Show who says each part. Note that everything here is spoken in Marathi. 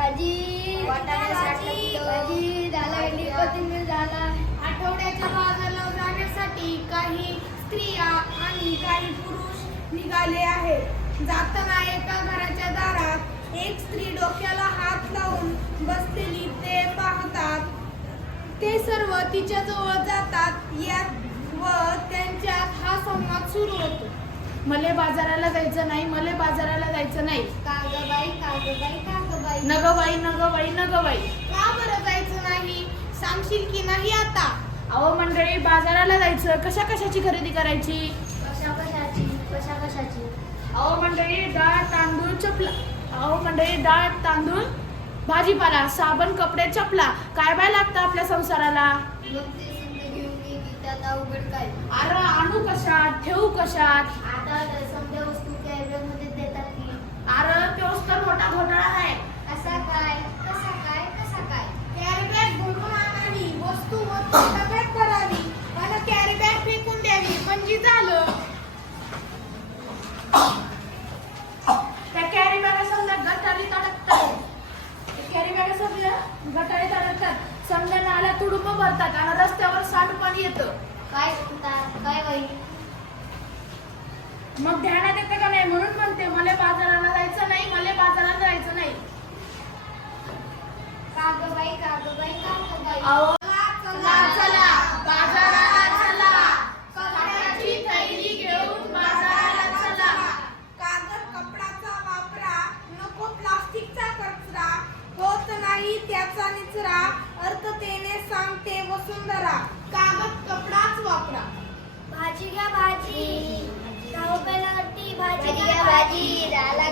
Speaker 1: भाजी,
Speaker 2: वाटाण्यासाठी
Speaker 1: भाजी झाला, भेंडी कोथिंबीर झाला.
Speaker 3: आठवड्याच्या बाजाराला जाण्यासाठी काही स्त्रिया आणि काही पुरुष निघाले आहेत. जाताना एका घराच्या दारात एक स्त्री डोक्याला हात लावून बसलेली ते पाहतात. ते सर्व तिच्या जवळ जातात व त्यांच्यात हा संवाद सुरू होतो.
Speaker 4: मले बाजाराला जायचं नाही, मले बाजाराला जायचं नाही.
Speaker 1: कागबाई, कागबाई, कागबाई.
Speaker 4: नगबाई, नगबाई, नगबाई.
Speaker 3: का बरं जायचं नाही? सांगशील की नाही आता?
Speaker 4: अहो मंडळी, बाजाराला जायचं, कशा कशाची खरेदी करायची?
Speaker 1: कशा कशाची?
Speaker 4: अहो मंडळी, डाळ तांदूळ चपला. अहो मंडळी, डाळ तांदूळ भाजीपाला, साबण, कपडे, चपला. काय बाय लागतं आपल्या संसाराला?
Speaker 1: मग ते समजा घेऊन ये की त्यात अवघड काय?
Speaker 4: अरे आणू कशात, ठेवू कशात?
Speaker 1: आता समजा वस्तू कॅरीबॅगमध्ये देतात की.
Speaker 4: अरे तोच तर मोठा घोटाळा आहे.
Speaker 1: कसा काय?
Speaker 3: कॅरी बॅग भरून आणावी, वस्तू डब्यात भरावी आणि कॅरी बॅग फेकून द्यावी म्हणजे झालं.
Speaker 4: त्या कॅरी बॅगा समजा गटारीत अडकतात. कॅरी बॅगा समजा गटारीत अडकतात. समजा नाल्या तुडुंब भरतात आणि रस्त्यावर सांडपाणी येतं.
Speaker 1: काय बाई?
Speaker 4: मग ध्यानात येतं का नाही? म्हणून म्हणते मला बाजाराला जायचं नाही, मला बाजाराला जायचं नाही.
Speaker 1: कागबाई.
Speaker 4: अहो
Speaker 3: चला बाजाराला चला, कपड्याची थैली घेऊन बाजाराला चला. कागद कपडाचा वापरा, नको प्लास्टिकचा कचरा. होत नाही त्याचा निचरा, अर्थतेने सांगते वसुंधरा. कागद कपडाच वापरा.
Speaker 1: भाजी घ्या भाजी. 10 रुपयाला वाटी भाजी घ्या भाजी.